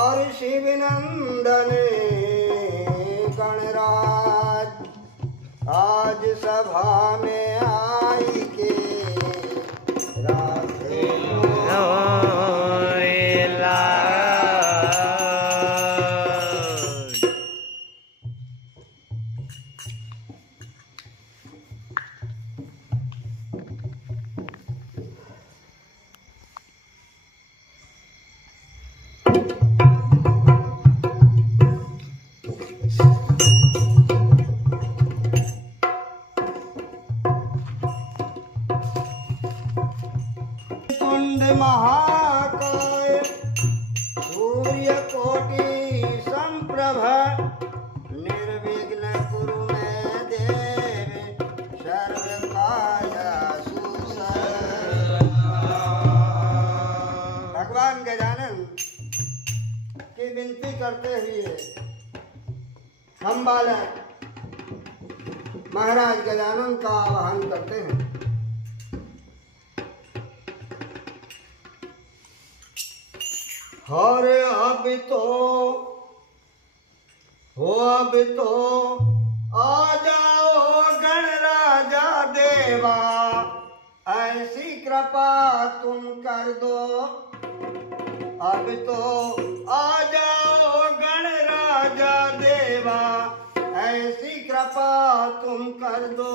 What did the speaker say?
और शिव नंदन गणराज आज सभा में आई के राधे महाकाय सूर्य कोटि संप्रभ निर्विघ्न कुरु मे देव सर्व कार्येषु भगवान गजानन की विनती करते हुए हम बालक महाराज गजानन का आवाहन करते हैं। और अब तो आ जाओ गणराजा देवा, ऐसी कृपा तुम कर दो। अब तो आ जाओ गणराजा देवा, ऐसी कृपा तुम कर दो।